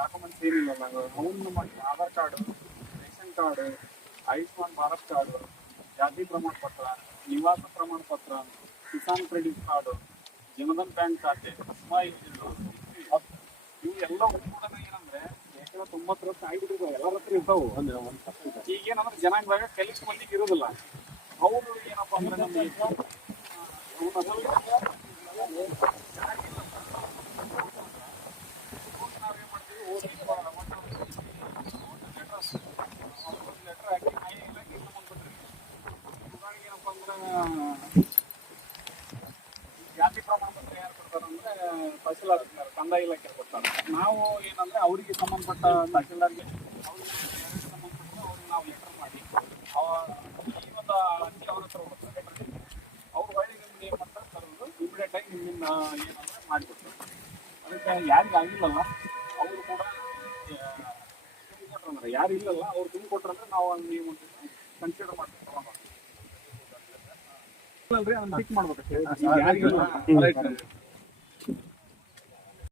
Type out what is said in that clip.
Documents ಏನಿಲ್ಲ ಅವನು ಮಾಡಿ Aadhaar card, ration card, Ayushman Bharat card, ಜಾತಿ ಪ್ರಮಾಣ ಪತ್ರ, ನಿವಾಸ ಪ್ರಮಾಣ ಪತ್ರ, Kisan credit card, Jan Dhan bank ಖಾತೆ, ವಿಮಾ ಯೋಜನೆ, ಇವು ಎಲ್ಲ ಕೂಡ ಏನಂದ್ರೆ 90 ವರ್ಷ ಆಗಿಬಿಟ್ಟಿರ್ತಾವ, ಎಲ್ಲರ ಹತ್ರ ಇರ್ತಾವು. ಈಗೇನಂದ್ರೆ ಜನಾಂಗದಾಗ ಕೆಲಸ ಮಂದಿಗೆ ಇರೋದಿಲ್ಲ. ಅವರು ಏನಪ್ಪಾ ಅಂದ್ರೆ ನಮ್ಗೆ ನಾವೇನ್ ಮಾಡ್ತೀವಿ, ಲೆಟರ್ ಹಾಕಿ ಇಲಾಖೆಗೆ ಸಂಬಂಧಪಟ್ಟಿರಿ. ಉದಾಹರಣೆಗೆ ಏನಪ್ಪಾ ಅಂದ್ರೆ ಜಾತಿ ಪ್ರಮಾಣ ಪತ್ರ ಯಾರು ಕೊಡ್ತಾರಂದ್ರೆ ತಹಸೀಲ್ದಾರ್ ಕಂದಾಯ ಇಲಾಖೆ ಕೊಡ್ತಾರೆ. ನಾವು ಏನಂದ್ರೆ ಅವರಿಗೆ ಸಂಬಂಧಪಟ್ಟ ತಹಸೀಲ್ದಾರ್ಗೆ ಅವ್ರಿಗೆ ಸಂಬಂಧಪಟ್ಟ ಅವ್ರಿಗೆ ನಾವು ಲೆಟರ್ ಮಾಡಿ ಈ ಒಂದು ಅರ್ಜಿ ಅವ್ರ ಹತ್ರ ಹೋಗ್ತಾರೆ. ಲೆಟರ್ ಅವ್ರು ಹೊಳ್ಳಿ ನಿಮ್ಗೆ ಏನು ಮಾಡ್ತಾರೆ ತರೋದು ಇಮಿಡಿಯೇಟ್ ಆಗಿ ನಿಮ್ಮಿಂದ ಏನಂದ್ರೆ ಮಾಡಿಕೊಡ್ತಾರೆ. ಅದಕ್ಕೆ ಯಾರಿಗೆ ಆಗಿಲ್ಲಲ್ಲ ಅವರು ಕೂಡ ತುಂಬಿಕೊಟ್ರಂದ್ರೆ, ಯಾರು ಇಲ್ಲಲ್ಲ ಅವ್ರು ತುಂಬಿಕೊಟ್ರಂದ್ರೆ ನಾವು ನೀವು ಕನ್ಸಿಡರ್ ಮಾಡ್ತೀವಿ. ಅದನ್ನ ಪಿಕ್ ಮಾಡ್ಬೇಕು.